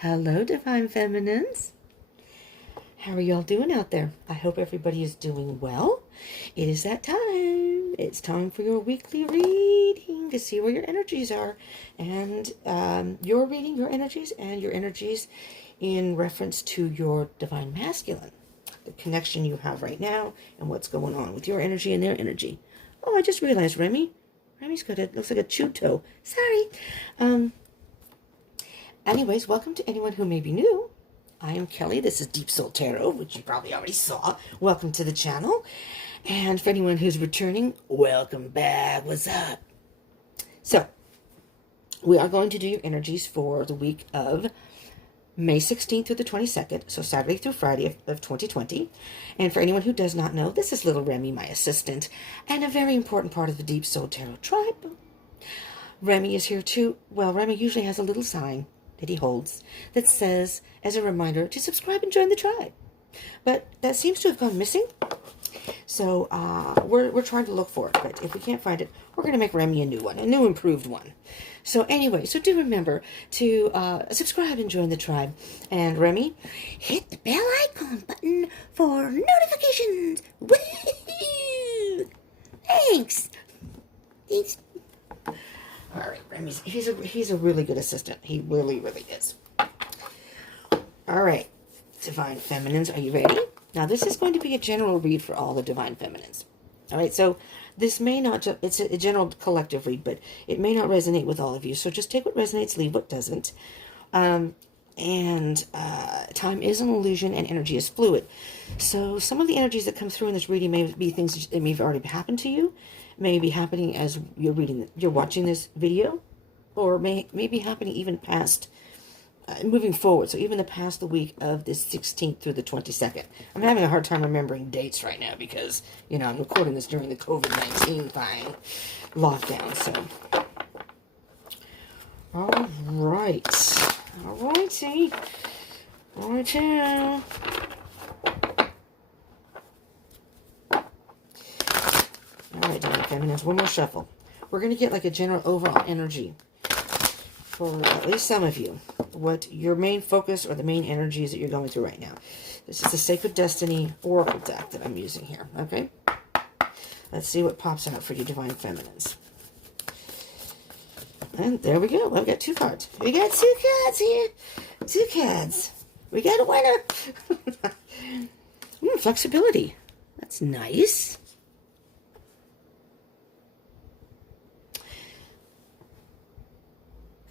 Hello, Divine Feminines. How are y'all doing out there? I hope everybody is doing well. It is that time. It's time for your weekly reading to see where your energies are. And you're reading your energies and your energies in reference to your Divine Masculine. The connection you have right now and what's going on with your energy and their energy. Oh, I just realized Remi's got looks like a chewed toe. Sorry. Anyways, welcome to anyone who may be new. I am Kelly. This is Deep Soul Tarot, which you probably already saw. Welcome to the channel. And for anyone who's returning, welcome back. What's up? So, we are going to do your energies for the week of May 16th through the 22nd, so Saturday through Friday of 2020. And for anyone who does not know, this is little Remi, my assistant, and a very important part of the Deep Soul Tarot tribe. Remi is here too. Well, Remi usually has a little sign that he holds that says, as a reminder, to subscribe and join the tribe. But that seems to have gone missing. So we're trying to look for it. But if we can't find it, we're going to make Remi a new one, a new improved one. So anyway, so do remember to subscribe and join the tribe. And Remi, hit the bell icon button for notifications. Woo! Thanks. Thanks. All right, Remi's he's a really good assistant. He really, really is. All right, Divine Feminines, are you ready? Now, this is going to be a general read for all the Divine Feminines. All right, so this may not, it's a general collective read, but it may not resonate with all of you. So just take what resonates, leave what doesn't. Time is an illusion and energy is fluid. So some of the energies that come through in this reading may be things that may have already happened to you, may be happening as you're watching this video, or may be happening even past, moving forward. So even the week of the 16th through the 22nd. I'm having a hard time remembering dates right now because, you know, I'm recording this during the COVID-19 thing, lockdown. So, all right. All righty. All right, now. All right, Divine Feminines, one more shuffle. We're going to get like a general overall energy for at least some of you. What your main focus or the main energies that you're going through right now. This is the Sacred Destiny Oracle deck that I'm using here, okay? Let's see what pops out for you, Divine Feminines. And there we go. I've got two cards. We got two cards here. Two cards. We got a winner. Flexibility. That's nice.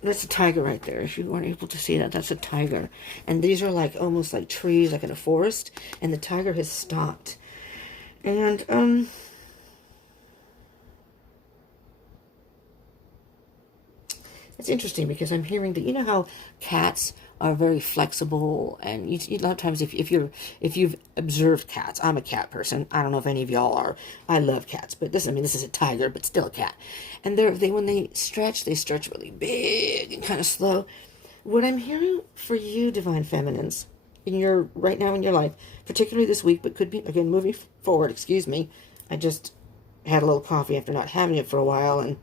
That's a tiger right there. If you weren't able to see that, that's a tiger. And these are like almost like trees, like in a forest. And the tiger has stopped. And, it's interesting because I'm hearing that, you know how cats are very flexible, and a lot of times if you've observed cats, I'm a cat person. I don't know if any of y'all are. I love cats, but this is a tiger, but still a cat. And when they stretch really big and kind of slow. What I'm hearing for you, Divine Feminines, right now in your life, particularly this week, but could be again moving forward. Excuse me, I just had a little coffee after not having it for a while, and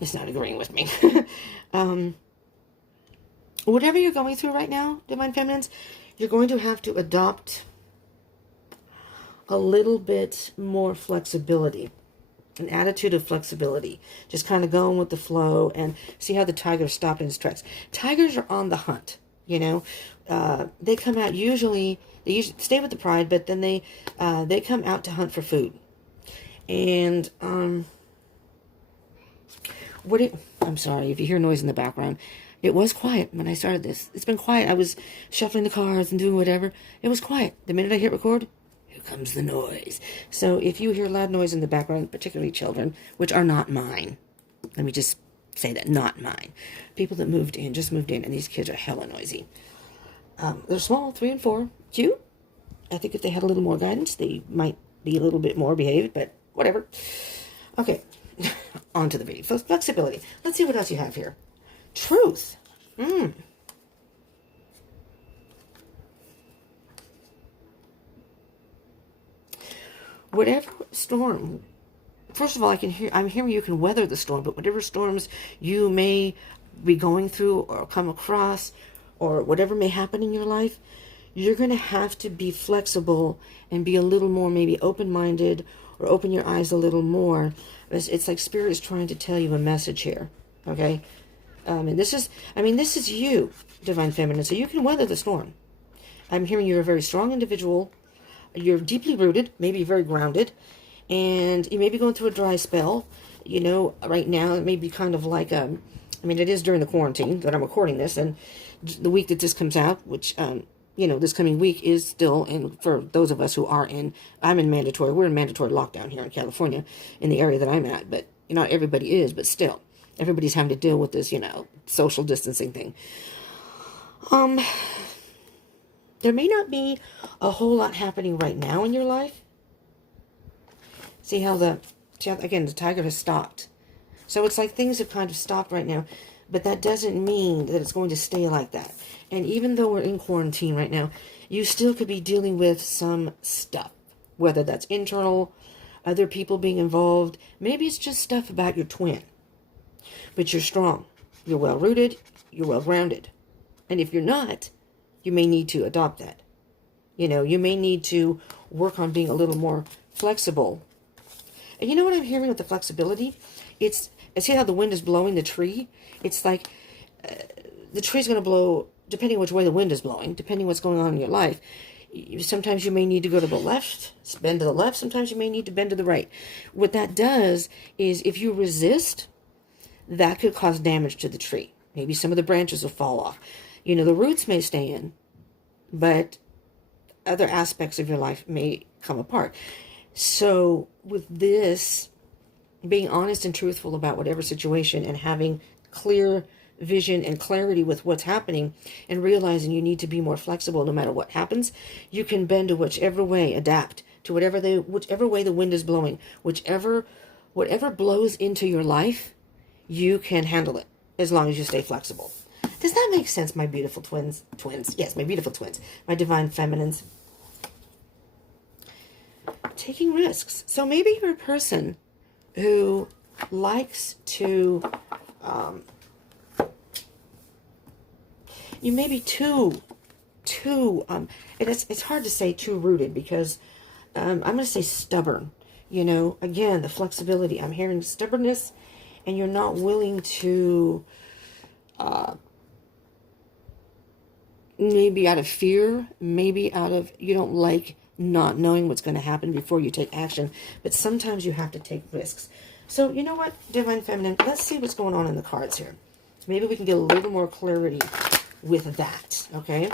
it's not agreeing with me. Whatever you're going through right now, Divine Feminines, you're going to have to adopt a little bit more flexibility, an attitude of flexibility. Just kind of going with the flow, and see how the tiger stopped in his tracks. Tigers are on the hunt, you know. They come out they usually stay with the pride, but then they come out to hunt for food. And I'm sorry if you hear noise in the background. It was quiet when I started this. It's been quiet. I was shuffling the cards and doing whatever. It was quiet. The minute I hit record, here comes the noise. So if you hear loud noise in the background, particularly children, which are not mine. Let me just say that, not mine. People that just moved in, and these kids are hella noisy. They're small, 3 and 4. Cute. I think if they had a little more guidance, they might be a little bit more behaved, but whatever. Okay. On to the reading. Flexibility. Let's see what else you have here. Truth. Whatever storm. First of all, I'm hearing you can weather the storm, but whatever storms you may be going through or come across, or whatever may happen in your life, you're going to have to be flexible and be a little more maybe open-minded, or open your eyes a little more. It's like Spirit is trying to tell you a message here, okay? And this is you, Divine Feminine, so you can weather the storm. I'm hearing you're a very strong individual. You're deeply rooted, maybe very grounded, and you may be going through a dry spell. You know, right now it may be kind of like, it is during the quarantine that I'm recording this, and the week that this comes out, which, this coming week is still in, for those of us who are in, we're in mandatory lockdown here in California, in the area that I'm at, but not everybody is, but still, everybody's having to deal with this, social distancing thing. There may not be a whole lot happening right now in your life. See how the tiger has stopped. So it's like things have kind of stopped right now, but that doesn't mean that it's going to stay like that. And even though we're in quarantine right now, you still could be dealing with some stuff, whether that's internal, other people being involved. Maybe it's just stuff about your twin. But you're strong. You're well-rooted. You're well-grounded. And if you're not, you may need to adopt that. You may need to work on being a little more flexible. And you know what I'm hearing with the flexibility? I see how the wind is blowing the tree. It's like the tree's going to blow, depending which way the wind is blowing, depending what's going on in your life. Sometimes you may need to go to the left, bend to the left. Sometimes you may need to bend to the right. What that does is, if you resist, that could cause damage to the tree. Maybe some of the branches will fall off. The roots may stay in, but other aspects of your life may come apart. So with this, being honest and truthful about whatever situation, and having clear vision and clarity with what's happening, and realizing you need to be more flexible no matter what happens, you can bend to whichever way, adapt to whichever way the wind is blowing, whatever blows into your life, you can handle it as long as you stay flexible. Does that make sense, my beautiful twins? Yes, my beautiful twins, my divine feminines. Taking risks. So maybe you're a person who likes to, you may be it's hard to say too rooted, because I'm going to say stubborn. Again, the flexibility. I'm hearing stubbornness, and you're not willing to, maybe out of fear, maybe out of, you don't like not knowing what's going to happen before you take action. But sometimes you have to take risks. So you know what, Divine Feminine, let's see what's going on in the cards here. Maybe we can get a little more clarity with that, okay?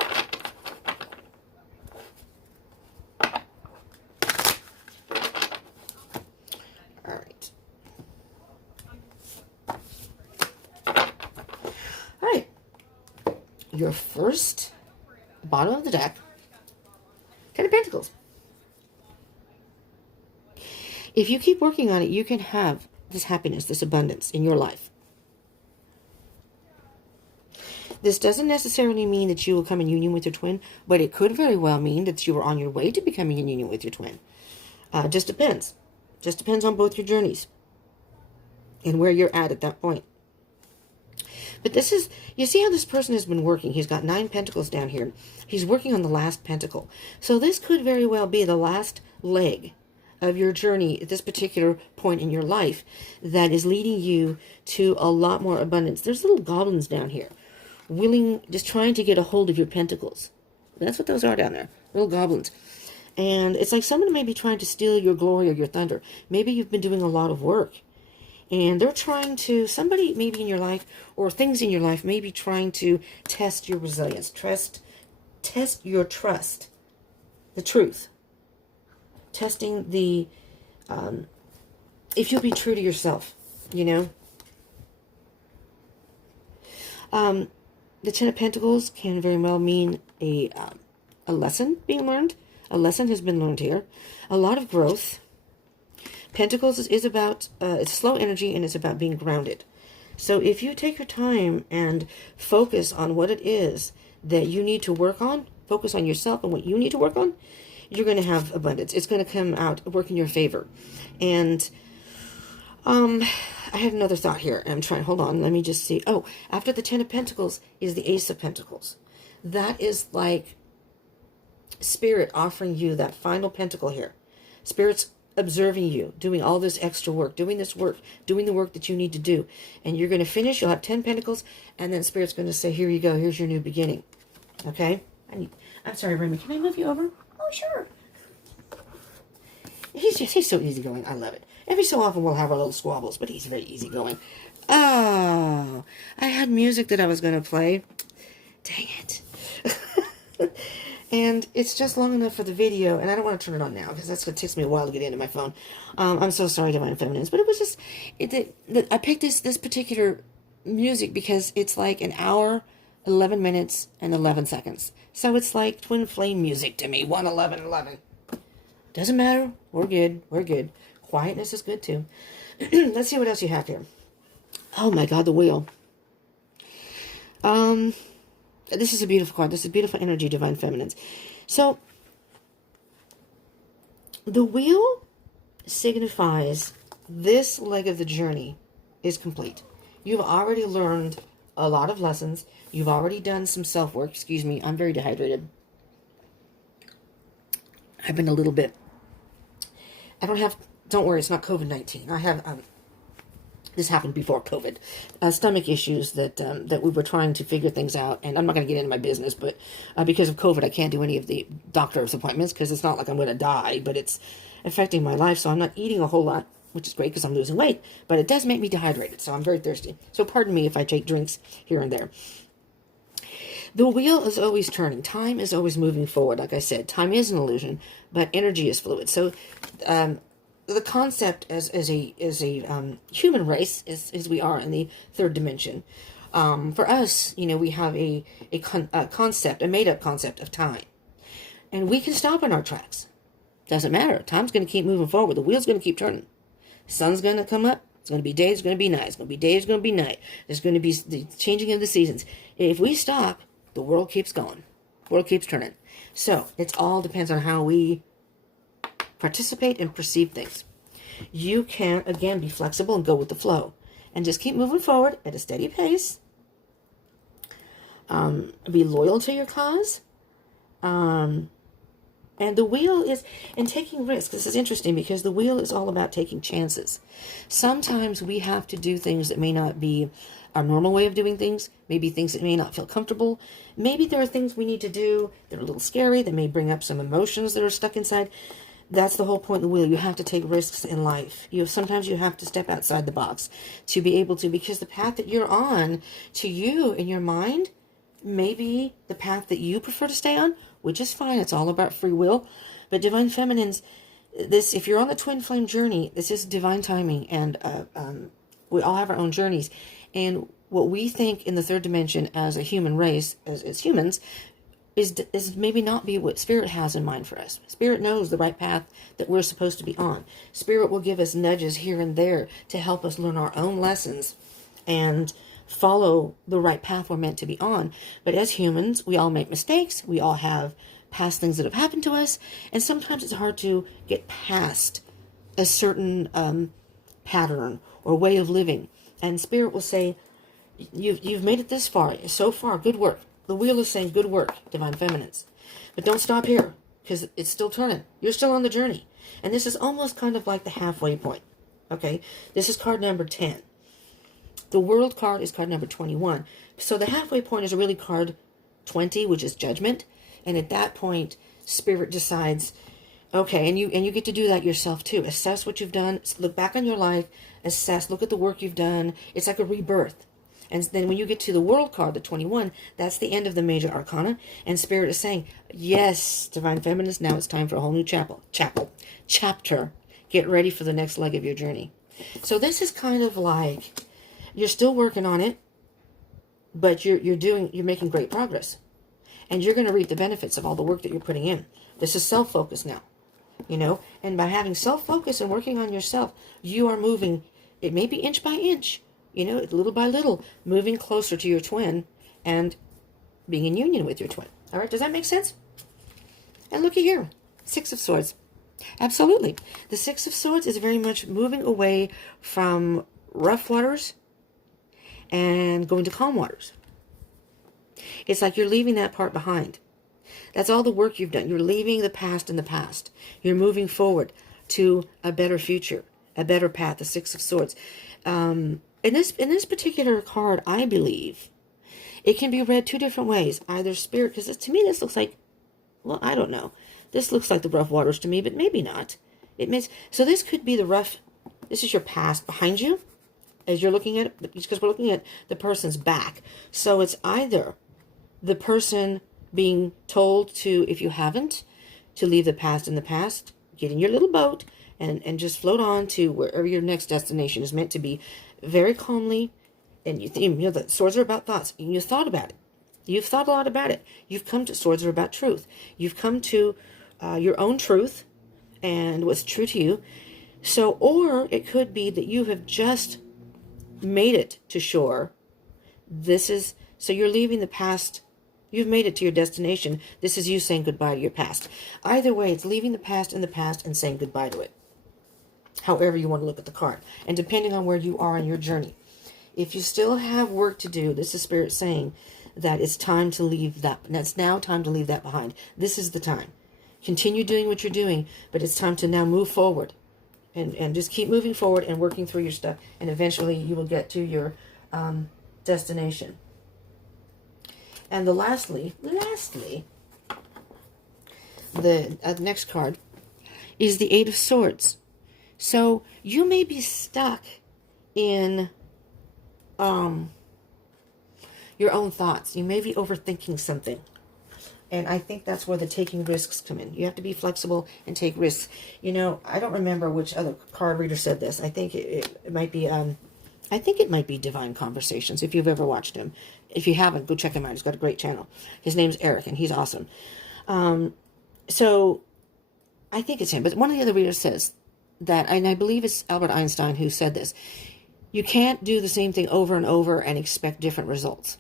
All right. All right. Your first, bottom of the deck, Ten of Pentacles. If you keep working on it, you can have this happiness, this abundance in your life. This doesn't necessarily mean that you will come in union with your twin, but it could very well mean that you are on your way to becoming in union with your twin. Just depends. Just depends on both your journeys and where you're at that point. But this is, you see how this person has been working. He's got 9 pentacles down here. He's working on the last pentacle. So this could very well be the last leg of your journey at this particular point in your life that is leading you to a lot more abundance. There's little goblins down here, just trying to get a hold of your pentacles. That's what those are down there, little goblins. And it's like someone may be trying to steal your glory or your thunder. Maybe you've been doing a lot of work, and they're trying to, somebody maybe in your life, or things in your life, may be trying to test your resilience, test your trust, the truth. Testing the, if you'll be true to yourself, The Ten of Pentacles can very well mean a lesson being learned. A lesson has been learned here. A lot of growth. Pentacles is about, it's slow energy, and it's about being grounded. So if you take your time and focus on what it is that you need to work on, focus on yourself and what you need to work on, you're going to have abundance. It's going to come out, work in your favor. And I had another thought here. I'm trying, hold on, let me just see. Oh, after the Ten of Pentacles is the Ace of Pentacles. that is like Spirit offering you that final pentacle here. Spirit's observing you, doing all this extra work, doing this work, doing the work that you need to do. And you're going to finish, you'll have 10 pentacles, and then Spirit's going to say, here you go, here's your new beginning. Okay? I'm sorry, Remy, can I move you over? Oh, sure. He's so easygoing. I love it. Every so often we'll have our little squabbles, but he's very easygoing. Oh, I had music that I was going to play. Dang it. And it's just long enough for the video, and I don't want to turn it on now, because that's what takes me a while to get into my phone. I'm so sorry, Divine Feminines, but it was just, I picked this particular music because it's like an hour, 11 minutes, and 11 seconds. So it's like twin flame music to me, 1:11:11. Doesn't matter. We're good. We're good. Quietness is good, too. Let's see what else you have here. Oh, my God, the wheel. This is a beautiful card. This is beautiful energy, Divine Feminines. So, the wheel signifies this leg of the journey is complete. You've already learned a lot of lessons. You've already done some self-work. Excuse me, I'm very dehydrated. I've been a little bit... Don't worry, it's not COVID-19. I have... this happened before COVID. Stomach issues that we were trying to figure things out. And I'm not going to get into my business, but because of COVID, I can't do any of the doctor's appointments because it's not like I'm going to die, but it's affecting my life. So I'm not eating a whole lot, which is great because I'm losing weight. But it does make me dehydrated, so I'm very thirsty. So pardon me if I take drinks here and there. The wheel is always turning. Time is always moving forward. Like I said, time is an illusion, but energy is fluid. So the concept as a human race, as we are in the third dimension, for us, we have a concept, a made-up concept of time. And we can stop in our tracks. Doesn't matter. Time's going to keep moving forward. The wheel's going to keep turning. Sun's going to come up. It's going to be day. It's going to be night. It's going to be day. It's going to be night. There's going to be the changing of the seasons. If we stop, the world keeps going. The world keeps turning. So it all depends on how we participate and perceive things. You can, again, be flexible and go with the flow. And just keep moving forward at a steady pace. Be loyal to your cause. And the wheel is, and taking risks. This is interesting because the wheel is all about taking chances. Sometimes we have to do things that may not be our normal way of doing things. Maybe things that may not feel comfortable. Maybe there are things we need to do that are a little scary, that may bring up some emotions that are stuck inside. That's the whole point of the wheel. You have to take risks in life. Sometimes you have to step outside the box to be able to, because the path that you're on, to you in your mind, may be the path that you prefer to stay on, which is fine. It's all about free will. But Divine Feminines, if you're on the twin flame journey, this is divine timing, and we all have our own journeys. And what we think in the third dimension as a human race, as humans, is maybe not be what Spirit has in mind for us. Spirit knows the right path that we're supposed to be on. Spirit will give us nudges here and there to help us learn our own lessons and follow the right path we're meant to be on. But as humans, we all make mistakes. We all have past things that have happened to us. And sometimes it's hard to get past a certain pattern or way of living. And Spirit will say, you've made it this far. So far, good work. The wheel is saying, good work, Divine Feminines. But don't stop here, because it's still turning. You're still on the journey. And this is almost kind of like the halfway point. Okay? This is card number 10. The World card is card number 21. So the halfway point is really card 20, which is Judgment. And at that point, Spirit decides, okay, and you get to do that yourself too. Assess what you've done. Look back on your life. Assess. Look at the work you've done. It's like a rebirth. And then when you get to the World card, the 21, that's the end of the major arcana. And Spirit is saying, yes, Divine Feminines, now it's time for a whole new chapter. Get ready for the next leg of your journey. So this is kind of like, you're still working on it, but you're making great progress. And you're going to reap the benefits of all the work that you're putting in. This is self-focus now, and by having self-focus and working on yourself, you are moving, it may be inch by inch, little by little, moving closer to your twin and being in union with your twin. All right, does that make sense? And looky here, Six of Swords. Absolutely. The Six of Swords is very much moving away from rough waters and going to calm waters. It's like you're leaving that part behind. That's all the work you've done. You're leaving the past in the past. You're moving forward to a better future, a better path, the Six of Swords. In this particular card, I believe, it can be read two different ways. Either spirit, because to me this looks like, well, I don't know. This looks like the rough waters to me, but maybe not. So this could be this is your past behind you, as you're looking at it, because we're looking at the person's back. So it's either the person being told to, if you haven't, to leave the past in the past, get in your little boat, and just float on to wherever your next destination is meant to be, very calmly. And you know that swords are about thoughts. And you thought about it. You've thought a lot about it. You've come to, swords are about truth. You've come to your own truth and what's true to you. So, or it could be that you have just made it to shore. So you're leaving the past. You've made it to your destination. This is you saying goodbye to your past. Either way, it's leaving the past in the past and saying goodbye to it. However you want to look at the card. And depending on where you are in your journey. If you still have work to do, this is Spirit saying that it's time to leave that. And it's now time to leave that behind. This is the time. Continue doing what you're doing, but it's time to now move forward. And just keep moving forward and working through your stuff. And eventually you will get to your destination. And lastly, the next card is the Eight of Swords. So you may be stuck in your own thoughts. You may be overthinking something. And I think that's where the taking risks come in. You have to be flexible and take risks. You know, I don't remember which other card reader said this. I think it might be, I think it might be Divine Conversations, if you've ever watched him. If you haven't, go check him out. He's got a great channel. His name's Eric, and he's awesome. So I think it's him. But one of the other readers says that, and I believe it's Albert Einstein who said this, you can't do the same thing over and over and expect different results,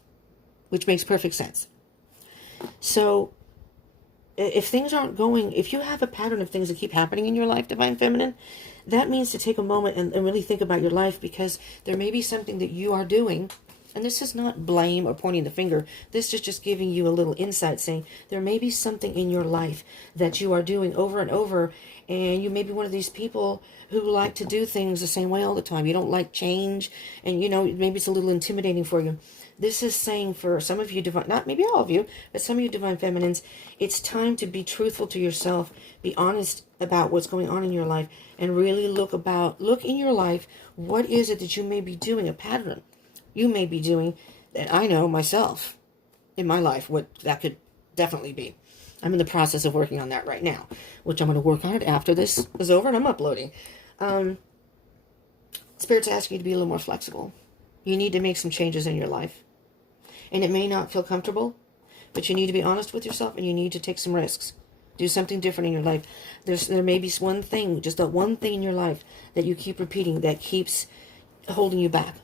which makes perfect sense. So if things aren't going, if you have a pattern of things that keep happening in your life, Divine Feminine, that means to take a moment and really think about your life, because there may be something that you are doing. And this is not blame or pointing the finger. This is just giving you a little insight, saying there may be something in your life that you are doing over and over. And you may be one of these people who like to do things the same way all the time. You don't like change. And, you know, maybe it's a little intimidating for you. This is saying for some of you, not maybe all of you, but some of you Divine Feminines, it's time to be truthful to yourself. Be honest about what's going on in your life. And really look in your life. What is it that you may be doing, a pattern you may be doing that I know myself in my life what that could definitely be. I'm in the process of working on that right now, which I'm going to work on it after this is over and I'm uploading. Spirit's asking you to be a little more flexible. You need to make some changes in your life. And it may not feel comfortable, but you need to be honest with yourself and you need to take some risks. Do something different in your life. There may be one thing, just that one thing in your life that you keep repeating that keeps holding you back.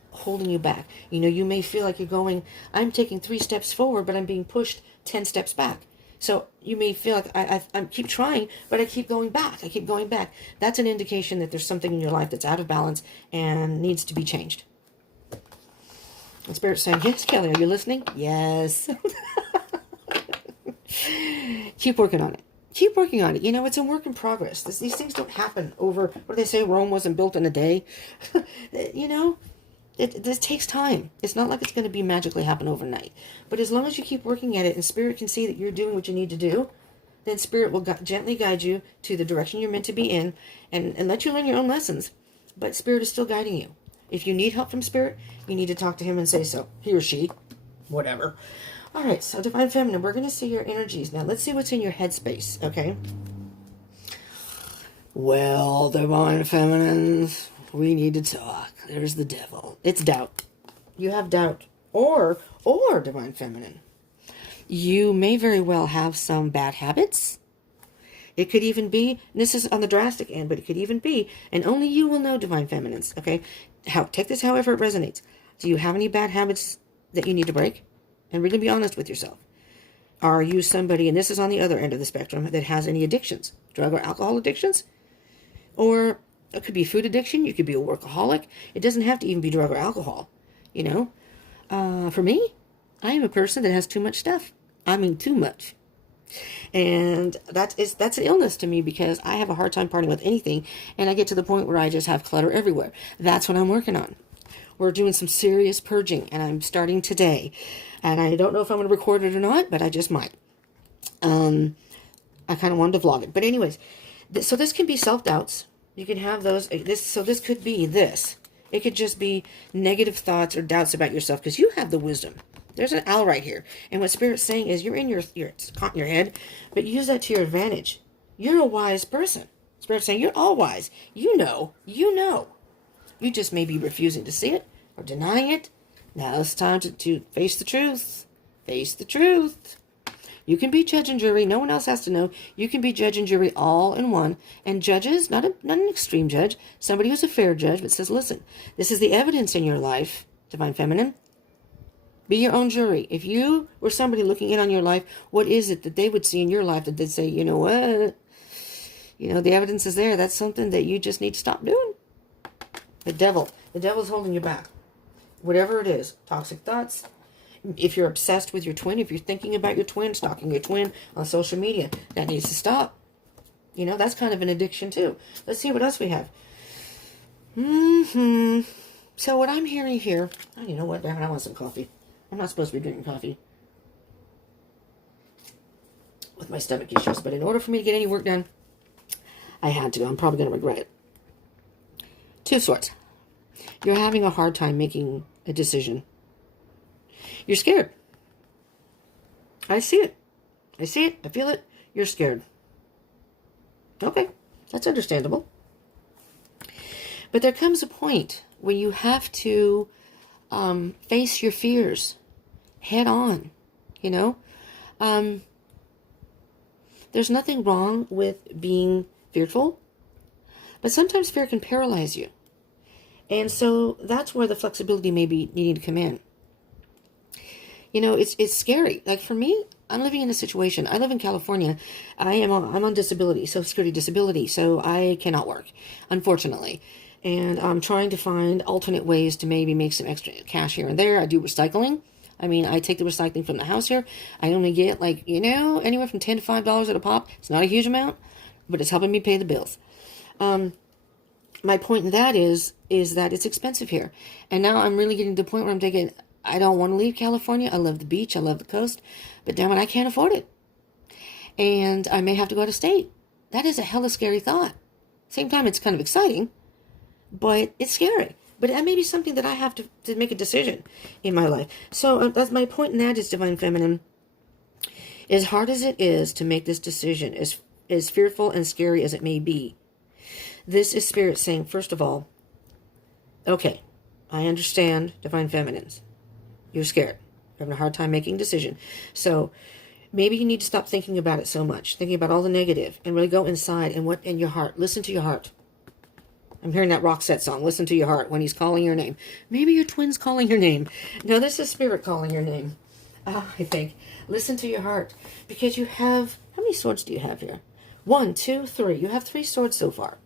You know, you may feel like you're going, I'm taking 3 steps forward, but I'm being pushed 10 steps back. So you may feel like I keep trying, but I keep going back. That's an indication that there's something in your life that's out of balance and needs to be changed. And Spirit's saying, yes, Kelly, are you listening? Yes. Keep working on it. You know, it's a work in progress. These things don't happen over, what do they say, Rome wasn't built in a day. You know, this takes time. It's not like it's going to be magically happen overnight. But as long as you keep working at it and Spirit can see that you're doing what you need to do, then Spirit will gently guide you to the direction you're meant to be in and let you learn your own lessons. But Spirit is still guiding you. If you need help from Spirit, you need to talk to him and say so. He or she, whatever. All right, so Divine Feminine, we're going to see your energies. Now, let's see what's in your headspace, okay? Well, Divine Feminines, we need to talk. There's the devil. It's doubt. You have doubt. Or Divine Feminine, you may very well have some bad habits. It could even be, and this is on the drastic end, but it could even be, and only you will know, Divine Feminines, okay? Take this however it resonates. Do you have any bad habits that you need to break? And really be honest with yourself. Are you somebody, and this is on the other end of the spectrum, that has any addictions? Drug or alcohol addictions? Or it could be food addiction. You could be a workaholic. It doesn't have to even be drug or alcohol. You know? For me, I am a person that has too much stuff. I mean, too much. And that's an illness to me, because I have a hard time parting with anything, and I get to the point where I just have clutter everywhere. That's what I'm working on. We're doing some serious purging, and I'm starting today. And I don't know if I'm going to record it or not, but I just might. I kind of wanted to vlog it. But anyways, so this can be self-doubts. You can have those. So this could be this. It could just be negative thoughts or doubts about yourself, because you have the wisdom. There's an owl right here. And what Spirit's saying is, you're in it's caught in your head, but use that to your advantage. You're a wise person. Spirit's saying you're all wise. You know. You just may be refusing to see it or denying it. Now it's time to face the truth. Face the truth. You can be judge and jury. No one else has to know. You can be judge and jury all in one. And judges, not an extreme judge, somebody who's a fair judge, but says, listen, this is the evidence in your life, Divine Feminine. Be your own jury. If you were somebody looking in on your life, what is it that they would see in your life that they'd say, you know what? You know, the evidence is there. That's something that you just need to stop doing. The devil's holding you back. Whatever it is, toxic thoughts. If you're obsessed with your twin, if you're thinking about your twin, stalking your twin on social media, that needs to stop. You know, that's kind of an addiction too. Let's see what else we have. So what I'm hearing here, oh, you know what, damn it, I want some coffee. I'm not supposed to be drinking coffee with my stomach issues, but in order for me to get any work done, I had to. I'm probably going to regret it. Two of Swords. You're having a hard time making a decision. You're scared. I see it. I feel it. You're scared. Okay, that's understandable. But there comes a point when you have to face your fears head on, you know. There's nothing wrong with being fearful, but sometimes fear can paralyze you. And so that's where the flexibility may be needing to come in. You know, it's scary. Like for me, I'm living in a situation. I live in California. I'm on disability, Social Security disability, so I cannot work, unfortunately. And I'm trying to find alternate ways to maybe make some extra cash here and there. I do recycling. I mean, I take the recycling from the house here. I only get, like, you know, anywhere from $10 to $5 at a pop. It's not a huge amount, but it's helping me pay the bills. My point in that is that it's expensive here. And now I'm really getting to the point where I'm thinking, I don't want to leave California. I love the beach. I love the coast. But damn it, I can't afford it. And I may have to go out of state. That is a hella scary thought. Same time, it's kind of exciting, but it's scary. But that may be something that I have to make a decision in my life. So that's my point in that is, Divine Feminine. As hard as it is to make this decision, as fearful and scary as it may be, this is Spirit saying, first of all, okay, I understand, Divine Feminines. You're scared. You're having a hard time making a decision. So maybe you need to stop thinking about it so much, thinking about all the negative, and really go inside and what in your heart. Listen to your heart. I'm hearing that Roxette song, Listen to Your Heart, when he's calling your name. Maybe your twin's calling your name. No, this is Spirit calling your name. I think. Listen to your heart. Because you have, how many swords do you have here? 1, 2, 3. You have 3 swords so far.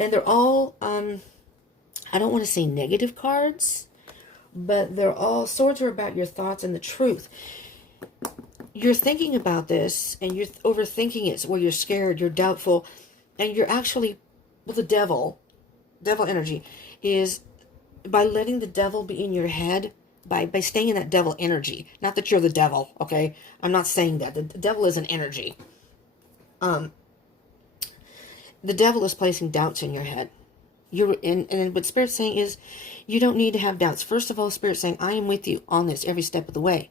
And they're all, I don't want to say negative cards, but they're all, swords are about your thoughts and the truth. You're thinking about this, and you're overthinking it, where you're scared, you're doubtful, and you're actually, well, the devil energy is by letting the devil be in your head, by staying in that devil energy. Not that you're the devil, okay? I'm not saying that. The devil is an energy. The devil is placing doubts in your head. And what Spirit's saying is, you don't need to have doubts. First of all, Spirit's saying, I am with you on this every step of the way.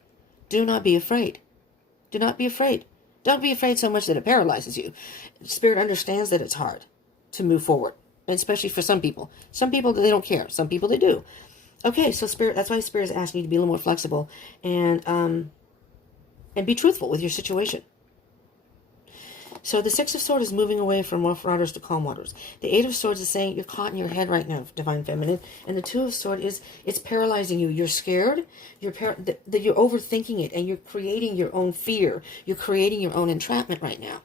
Do not be afraid. Do not be afraid. Don't be afraid so much that it paralyzes you. Spirit understands that it's hard to move forward, and especially for some people. Some people, they don't care. Some people, they do. Okay, so Spirit, that's why Spirit is asking you to be a little more flexible and be truthful with your situation. So the 6 of Swords is moving away from rough waters to calm waters. The 8 of Swords is saying you're caught in your head right now, Divine Feminine. And the 2 of Swords is, it's paralyzing you. You're scared. You're overthinking it, and you're creating your own fear. You're creating your own entrapment right now.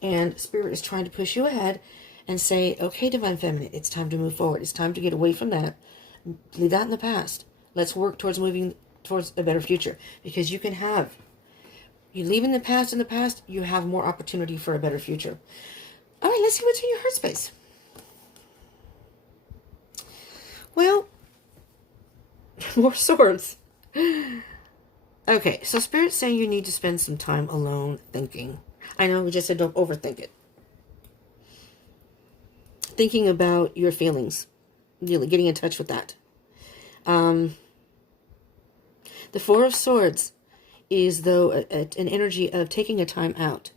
And Spirit is trying to push you ahead and say, okay, Divine Feminine, it's time to move forward. It's time to get away from that. Leave that in the past. Let's work towards moving towards a better future, because you leave in the past, you have more opportunity for a better future. All right, let's see what's in your heart space. Well, more swords. Okay, so Spirit's saying you need to spend some time alone thinking. I know we just said don't overthink it. Thinking about your feelings. Really getting in touch with that. The Four of Swords is, though, an energy of taking a time out.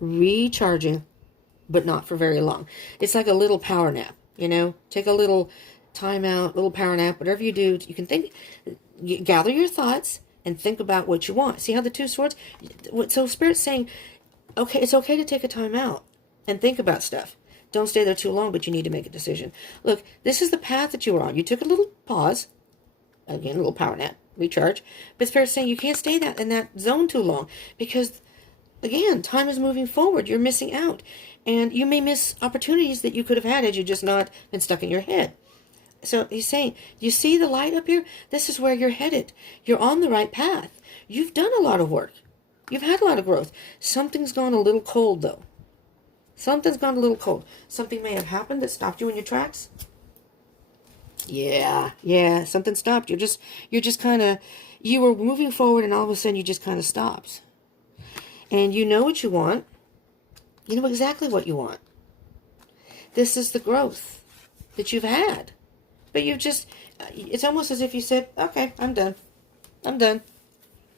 Recharging, but not for very long. It's like a little power nap, you know? Take a little time out, little power nap, whatever you do. You can think, gather your thoughts, and think about what you want. See how the Two Swords? So Spirit's saying, okay, it's okay to take a time out and think about stuff. Don't stay there too long, but you need to make a decision. Look, this is the path that you were on. You took a little pause. Again, a little power nap, recharge. But Spirit's saying you can't stay in that zone too long, because, again, time is moving forward. You're missing out. And you may miss opportunities that you could have had had you just not been stuck in your head. So he's saying, you see the light up here? This is where you're headed. You're on the right path. You've done a lot of work. You've had a lot of growth. Something's gone a little cold, though. Something's gone a little cold. Something may have happened that stopped you in your tracks. Yeah, something stopped. You're just kind of, you were moving forward, and all of a sudden you just kind of stopped. And you know what you want. You know exactly what you want. This is the growth that you've had. But you've just, it's almost as if you said, okay, I'm done.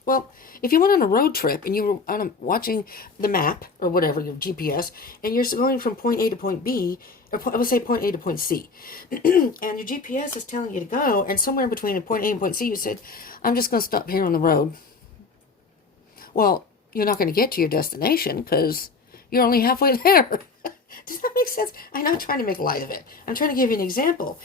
Well, if you went on a road trip and you were watching the map or whatever, your GPS, and you're going from point A to point B, or I would say point A to point C, and your GPS is telling you to go, and somewhere in between point A and point C, you said, I'm just going to stop here on the road. Well, you're not going to get to your destination because you're only halfway there. Does that make sense? I'm not trying to make light of it. I'm trying to give you an example.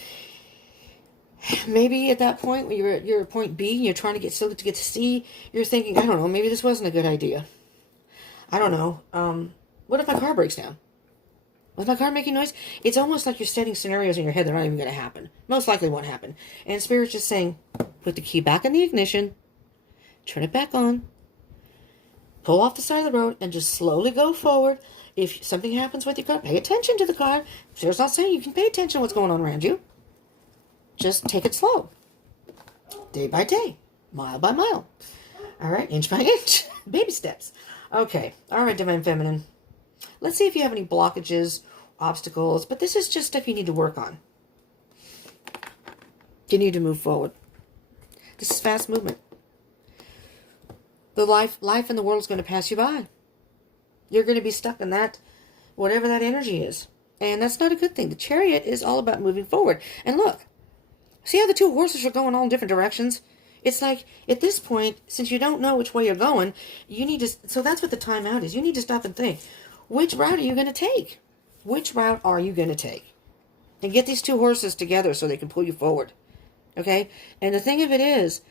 Maybe at that point when you're at point B and you're trying to get to C, you're thinking, I don't know, maybe this wasn't a good idea. I don't know. What if my car breaks down? Was my car making noise? It's almost like you're setting scenarios in your head that aren't even going to happen. Most likely won't happen. And Spirit's just saying, put the key back in the ignition, turn it back on, pull off the side of the road, and just slowly go forward. If something happens with your car, pay attention to the car. Spirit's not saying you can pay attention to what's going on around you. Just take it slow. Day by day. Mile by mile. All right, inch by inch. Baby steps. Okay. All right, Divine Feminine. Let's see if you have any blockages, obstacles, but this is just stuff you need to work on. You need to move forward. This is fast movement. The life in the world is going to pass you by. You're going to be stuck in that, whatever that energy is. And that's not a good thing. The Chariot is all about moving forward. And look, see how the two horses are going all in different directions? It's like, at this point, since you don't know which way you're going, you need to, so that's what the timeout is. You need to stop and think, which route are you going to take? Which route are you going to take? And get these two horses together so they can pull you forward. Okay? And the thing of it is,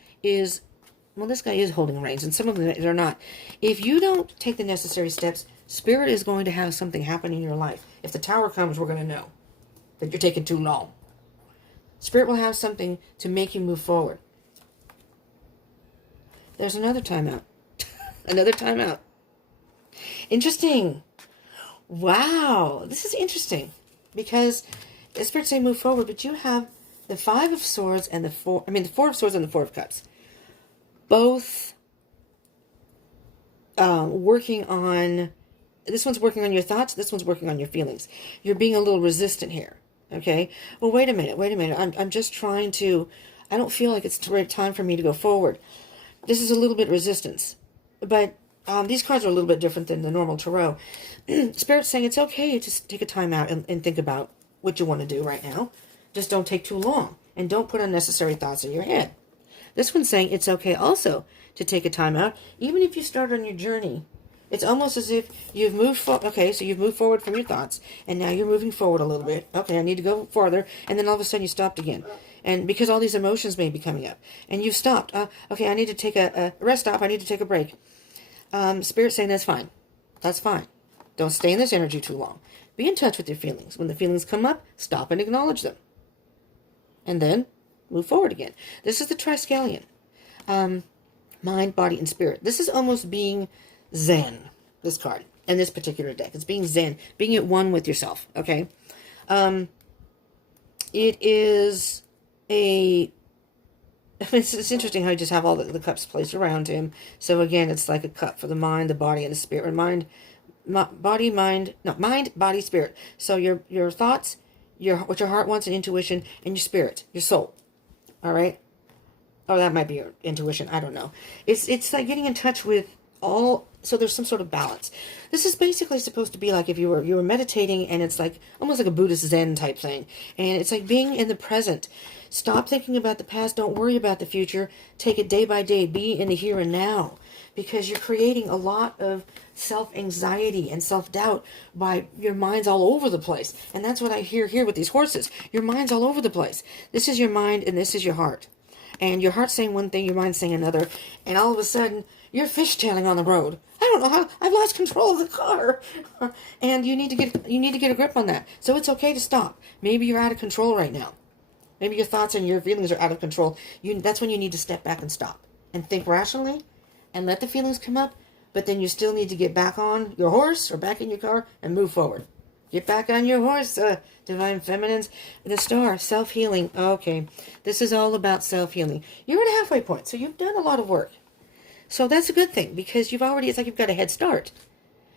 well, this guy is holding reins, and some of them are not. If you don't take the necessary steps, Spirit is going to have something happen in your life. If the Tower comes, we're going to know that you're taking too long. Spirit will have something to make you move forward. There's another timeout. Another timeout. Interesting. Wow. This is interesting. Because the Spirit say move forward, but you have the Five of Swords and the Four of Swords and the Four of Cups. Both working on, this one's working on your thoughts, this one's working on your feelings. You're being a little resistant here. Okay? Well, wait a minute. I'm just trying to, I don't feel like it's the right time for me to go forward. This is a little bit resistance. But these cards are a little bit different than the normal tarot. Spirit's saying it's okay to take a time out and think about what you want to do right now. Just don't take too long. And don't put unnecessary thoughts in your head. This one's saying it's okay also to take a time out, even if you start on your journey. It's almost as if you've moved forward. Okay, so you've moved forward from your thoughts, and now you're moving forward a little bit. Okay, I need to go farther, and then all of a sudden you stopped again. And because all these emotions may be coming up, and you've stopped. Okay, I need to take a rest stop. I need to take a break. Spirit's saying that's fine. That's fine. Don't stay in this energy too long. Be in touch with your feelings. When the feelings come up, stop and acknowledge them. And then move forward again. This is the Triskelion. Mind, body, and spirit. This is almost being Zen, this card, and this particular deck. It's being Zen, being at one with yourself, okay? It is it's interesting how you just have all the cups placed around him. So again, it's like a cup for the mind, the body, and the spirit. Mind, body, spirit. So your thoughts, what your heart wants, and intuition, and your spirit, your soul. All right? Oh, that might be your intuition. I don't know. It's like getting in touch with all, so there's some sort of balance. This is basically supposed to be like if you were meditating, and it's like almost like a Buddhist Zen type thing. And it's like being in the present. Stop thinking about the past. Don't worry about the future. Take it day by day. Be in the here and now. Because you're creating a lot of self-anxiety and self-doubt by your mind's all over the place. And that's what I hear here with these horses. Your mind's all over the place. This is your mind and this is your heart. And your heart's saying one thing, your mind's saying another. And all of a sudden, you're fishtailing on the road. I don't know how, I've lost control of the car. And you need to get a grip on that. So it's okay to stop. Maybe you're out of control right now. Maybe your thoughts and your feelings are out of control. That's when you need to step back and stop. And think rationally. And let the feelings come up. But then you still need to get back on your horse or back in your car and move forward. Get back on your horse, Divine Feminines. The star, self-healing. Okay, this is all about self-healing. You're at a halfway point, so you've done a lot of work. So that's a good thing, because it's like you've got a head start.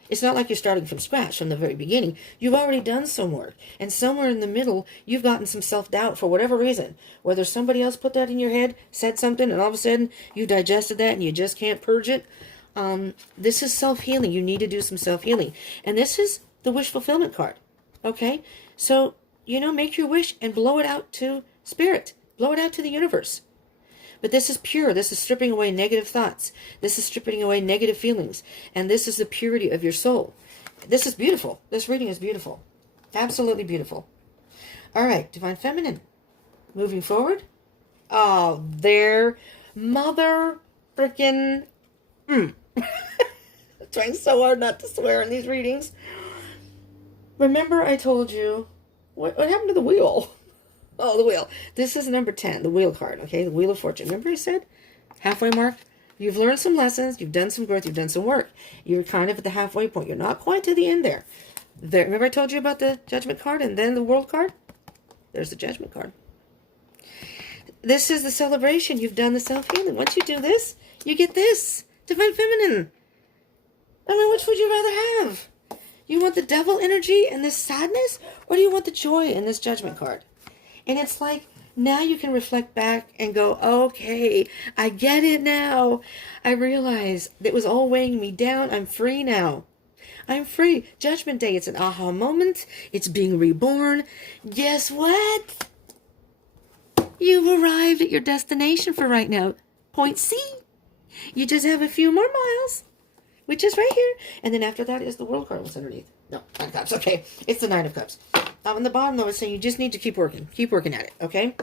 It's not like you're starting from scratch from the very beginning. You've already done some work. And somewhere in the middle, you've gotten some self-doubt for whatever reason. Whether somebody else put that in your head, said something, and all of a sudden you digested that and you just can't purge it. This is self-healing. You need to do some self-healing. And this is the wish fulfillment card. Okay? So, make your wish and blow it out to spirit. Blow it out to the universe. But this is pure. This is stripping away negative thoughts. This is stripping away negative feelings. And this is the purity of your soul. This is beautiful. This reading is beautiful. Absolutely beautiful. All right, Divine Feminine. Moving forward. Oh, there. Mother freaking. Trying so hard not to swear in these readings. Remember I told you, what happened to the wheel? Oh, the wheel. This is number 10, the wheel card, okay? The Wheel of Fortune. Remember I said? Halfway mark? You've learned some lessons. You've done some growth. You've done some work. You're kind of at the halfway point. You're not quite to the end there. Remember I told you about the Judgment card and then the World card? There's the Judgment card. This is the celebration. You've done the self-healing. Once you do this, you get this. Divine Feminine. I mean, which would you rather have? You want the devil energy and this sadness? Or do you want the joy in this Judgment card? And it's like, now you can reflect back and go, okay, I get it now. I realize it was all weighing me down. I'm free now. I'm free. Judgment Day, it's an aha moment. It's being reborn. Guess what? You've arrived at your destination for right now. Point C. You just have a few more miles, which is right here. And then after that is the World card. What's underneath? No, 9 of Cups. Okay, it's the 9 of Cups. On the bottom, though, it's saying you just need to keep working. Keep working at it, okay?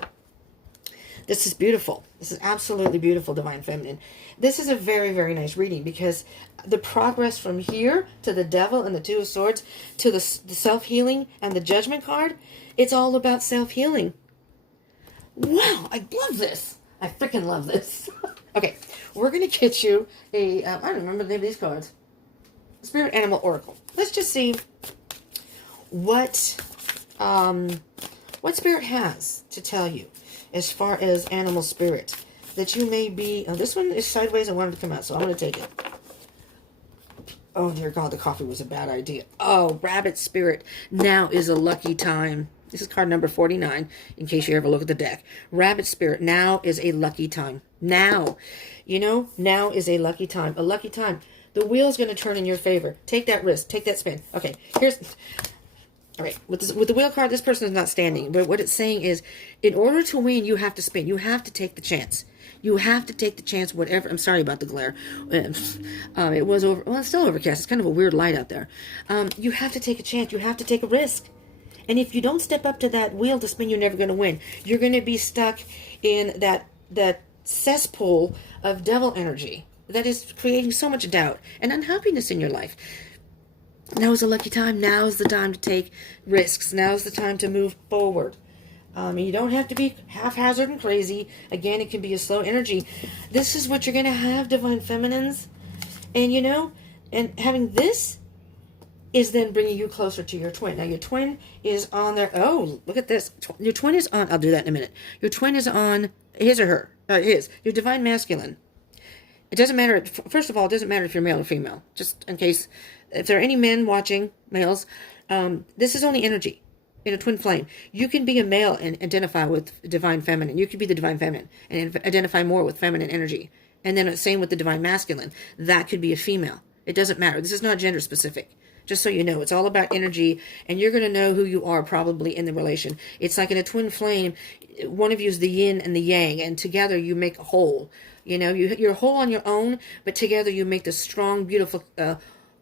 This is beautiful. This is absolutely beautiful, Divine Feminine. This is a very, very nice reading because the progress from here to the Devil and the Two of Swords to the self-healing and the Judgment card, it's all about self-healing. Wow, I love this. I freaking love this. Okay, we're going to get you a, I don't remember the name of these cards. Spirit Animal Oracle. Let's just see what Spirit has to tell you as far as animal spirit. That you may be, oh, this one is sideways. I wanted to come out, so I'm going to take it. Oh, dear God, the coffee was a bad idea. Oh, rabbit spirit. Now is a lucky time. This is card number 49, in case you ever look at the deck. Rabbit spirit, now is a lucky time. Now. Now is a lucky time. A lucky time. The wheel's going to turn in your favor. Take that risk. Take that spin. Okay, here's... All right, with the wheel card, this person is not standing. But what it's saying is, in order to win, you have to spin. You have to take the chance. You have to take the chance, whatever. I'm sorry about the glare. It was over. Well, it's still overcast. It's kind of a weird light out there. You have to take a chance. You have to take a risk. And if you don't step up to that wheel to spin, you're never going to win. You're going to be stuck in that cesspool of devil energy that is creating so much doubt and unhappiness in your life. Now is a lucky time. Now is the time to take risks. Now is the time to move forward. You don't have to be haphazard and crazy. Again, it can be a slow energy. This is what you're going to have, Divine Feminines. And, and having this is then bringing you closer to your twin. Now, your twin is on there. Oh, look at this. Your twin is on. I'll do that in a minute. Your twin is on his or her. His. Your Divine Masculine. It doesn't matter. First of all, it doesn't matter if you're male or female. Just in case, if there are any men watching, males, this is only energy in a twin flame. You can be a male and identify with Divine Feminine. You could be the Divine Feminine and identify more with feminine energy. And then same with the Divine Masculine. That could be a female. It doesn't matter. This is not gender specific. Just so you know, it's all about energy, and you're going to know who you are probably in the relation. It's like in a twin flame, one of you is the yin and the yang, and together you make a whole. You're whole on your own, but together you make this strong, beautiful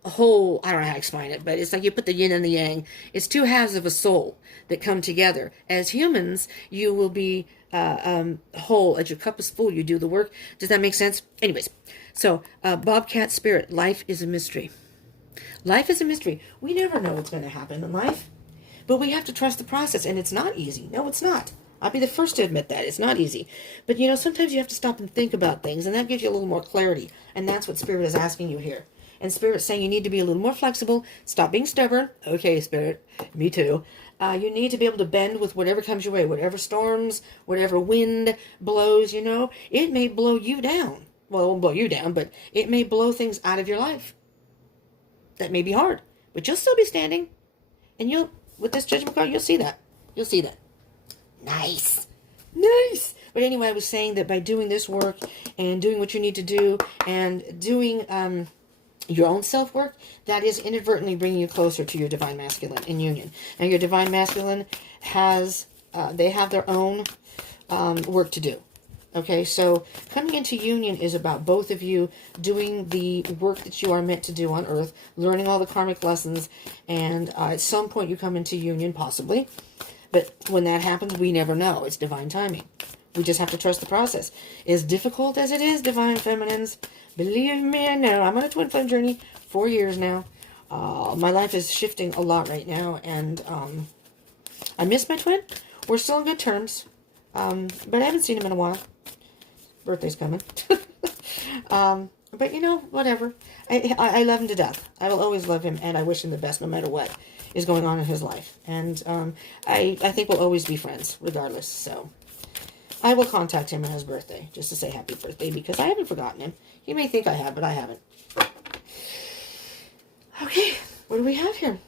whole. I don't know how to explain it, but it's like you put the yin and the yang. It's two halves of a soul that come together. As humans, you will be whole. As your cup is full, you do the work. Does that make sense? Anyways, so Bobcat Spirit, life is a mystery. Life is a mystery. We never know what's going to happen in life, but we have to trust the process, and it's not easy. No, it's not. I'll be the first to admit that. It's not easy. But, sometimes you have to stop and think about things, and that gives you a little more clarity, and that's what Spirit is asking you here. And Spirit's saying you need to be a little more flexible. Stop being stubborn. Okay, Spirit. Me too. You need to be able to bend with whatever comes your way, whatever storms, whatever wind blows, It may blow you down. Well, it won't blow you down, but it may blow things out of your life. That may be hard, but you'll still be standing. And with this Judgment card, you'll see that. You'll see that. Nice. But anyway, I was saying that by doing this work and doing what you need to do and doing your own self-work, that is inadvertently bringing you closer to your Divine Masculine in union. Now, your Divine Masculine they have their own work to do. Okay, so coming into union is about both of you doing the work that you are meant to do on Earth, learning all the karmic lessons, and at some point you come into union, possibly. But when that happens, we never know. It's divine timing. We just have to trust the process. As difficult as it is, Divine Feminines, believe me, I know. I'm on a twin flame journey, 4 years now. My life is shifting a lot right now, and I miss my twin. We're still on good terms, but I haven't seen him in a while. Birthday's coming. But whatever. I love him to death. I will always love him, and I wish him the best no matter what is going on in his life. And I think we'll always be friends, regardless. So I will contact him on his birthday, just to say happy birthday, because I haven't forgotten him. He may think I have, but I haven't. Okay, what do we have here?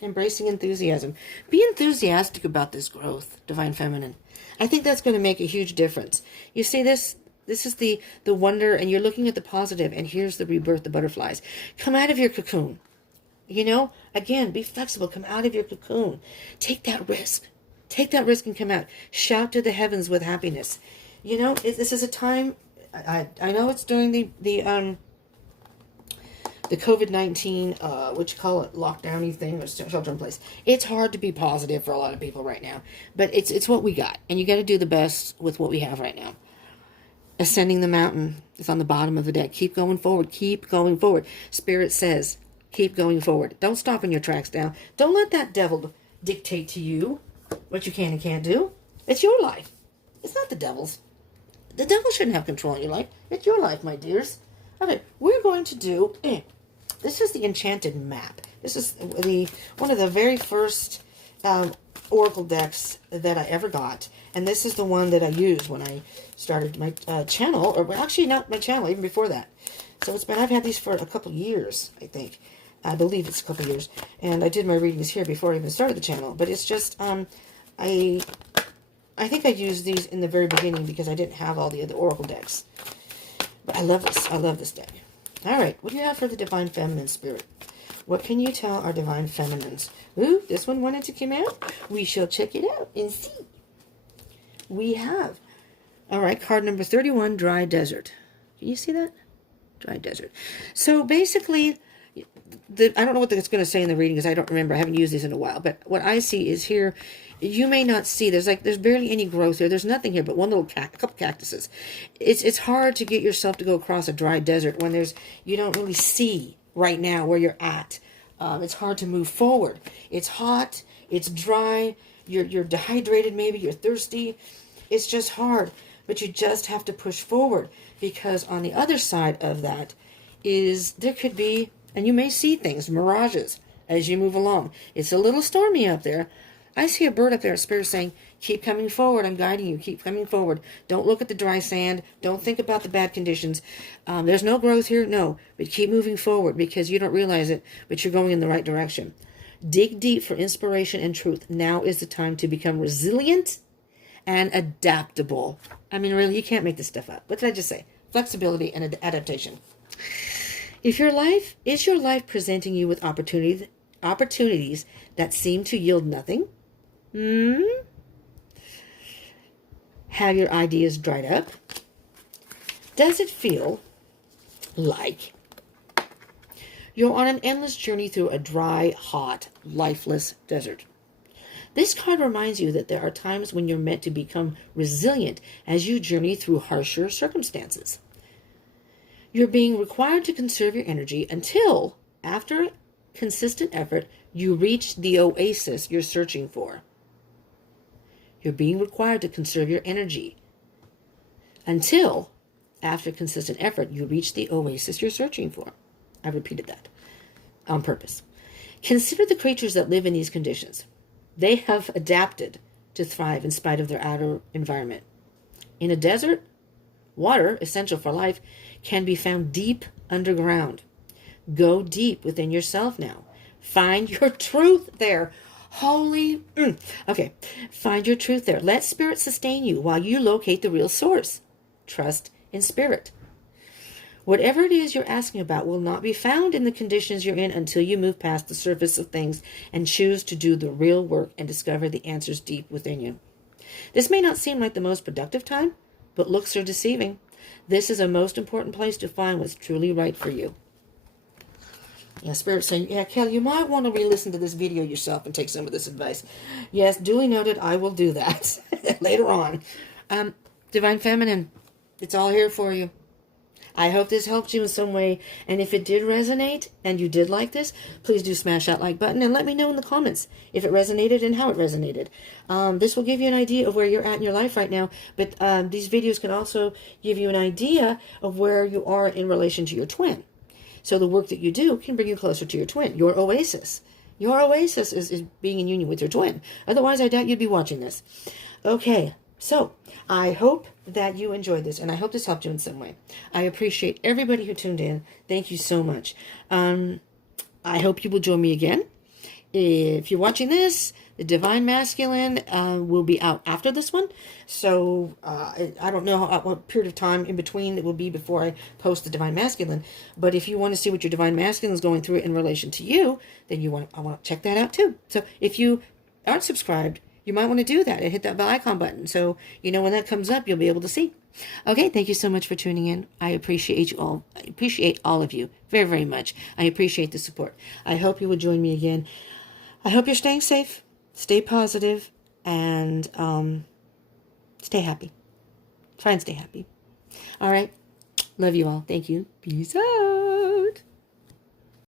Embracing enthusiasm. Be enthusiastic about this growth, Divine Feminine. I think that's going to make a huge difference. You see this? This is the wonder, and you're looking at the positive, and here's the rebirth, the butterflies. Come out of your cocoon. Again, be flexible. Come out of your cocoon. Take that risk. Take that risk and come out. Shout to the heavens with happiness. This is a time, I know it's during the COVID-19, what you call it, lockdowny thing, or shelter in place. It's hard to be positive for a lot of people right now, but it's what we got, and you got to do the best with what we have right now. Ascending the mountain is on the bottom of the deck. Keep going forward. Keep going forward. Spirit says, keep going forward. Don't stop in your tracks now. Don't let that devil dictate to you what you can and can't do. It's your life. It's not the devil's. The devil shouldn't have control of your life. It's your life, my dears. Okay, we're going to do... This is the Enchanted Map. This is one of the very first oracle decks that I ever got. And this is the one that I used when I started my channel. Or actually, not my channel, even before that. So I've had these for a couple years, I think. I believe it's a couple years. And I did my readings here before I even started the channel. But it's just, I think I used these in the very beginning because I didn't have all the other oracle decks. But I love this. I love this deck. All right, what do you have for the Divine Feminine Spirit? What can you tell our Divine Feminines? Ooh, this one wanted to come out. We shall check it out and see. We have. All right, card number 31, Dry Desert. Can you see that? Dry Desert. So basically, I don't know what it's going to say in the reading because I don't remember. I haven't used these in a while. But what I see is here, you may not see, there's barely any growth here. There's nothing here but one little couple cactuses. It's hard to get yourself to go across a dry desert when you don't really see right now where you're at. It's hard to move forward. It's hot, it's dry, you're dehydrated, maybe you're thirsty. It's just hard, but you just have to push forward, because on the other side of that is there could be, and you may see things, mirages, as you move along. It's a little stormy up there. I see a bird up there, a spirit saying, keep coming forward. I'm guiding you. Keep coming forward. Don't look at the dry sand. Don't think about the bad conditions. There's no growth here. No, but keep moving forward, because you don't realize it, but you're going in the right direction. Dig deep for inspiration and truth. Now is the time to become resilient and adaptable. I mean, really, you can't make this stuff up. What did I just say? Flexibility and adaptation. Is your life presenting you with opportunities that seem to yield nothing? Have your ideas dried up? Does it feel like you're on an endless journey through a dry, hot, lifeless desert? This card reminds you that there are times when you're meant to become resilient as you journey through harsher circumstances. You're being required to conserve your energy until, after consistent effort, you reach the oasis you're searching for. You're being required to conserve your energy until, after consistent effort, you reach the oasis you're searching for. I repeated that on purpose. Consider the creatures that live in these conditions. They have adapted to thrive in spite of their outer environment. In a desert, water, essential for life, can be found deep underground. Go deep within yourself now. Find your truth there. Find your truth there. Let spirit sustain you while you locate the real source. Trust in spirit. Whatever it is you're asking about will not be found in the conditions you're in until you move past the surface of things and choose to do the real work and discover the answers deep within you. This may not seem like the most productive time, but looks are deceiving. This is a most important place to find what's truly right for you. Yeah, Spirit's saying, yeah, Kelly, you might want to re-listen to this video yourself and take some of this advice. Yes, duly noted, I will do that later on. Divine Feminine, it's all here for you. I hope this helped you in some way. And if it did resonate and you did like this, please do smash that like button and let me know in the comments if it resonated and how it resonated. This will give you an idea of where you're at in your life right now. But these videos can also give you an idea of where you are in relation to your twin. So the work that you do can bring you closer to your twin, your oasis. Your oasis is being in union with your twin. Otherwise, I doubt you'd be watching this. Okay, so I hope that you enjoyed this, and I hope this helped you in some way. I appreciate everybody who tuned in. Thank you so much. I hope you will join me again. If you're watching this, the Divine Masculine will be out after this one. So I don't know what period of time in between it will be before I post the Divine Masculine. But if you want to see what your Divine Masculine is going through in relation to you, then I want to check that out too. So if you aren't subscribed, you might want to do that and hit that bell icon button. So when that comes up, you'll be able to see. Okay, thank you so much for tuning in. I appreciate you all. I appreciate all of you very, very much. I appreciate the support. I hope you will join me again. I hope you're staying safe, stay positive, and stay happy. Try and stay happy. All right. Love you all. Thank you. Peace out.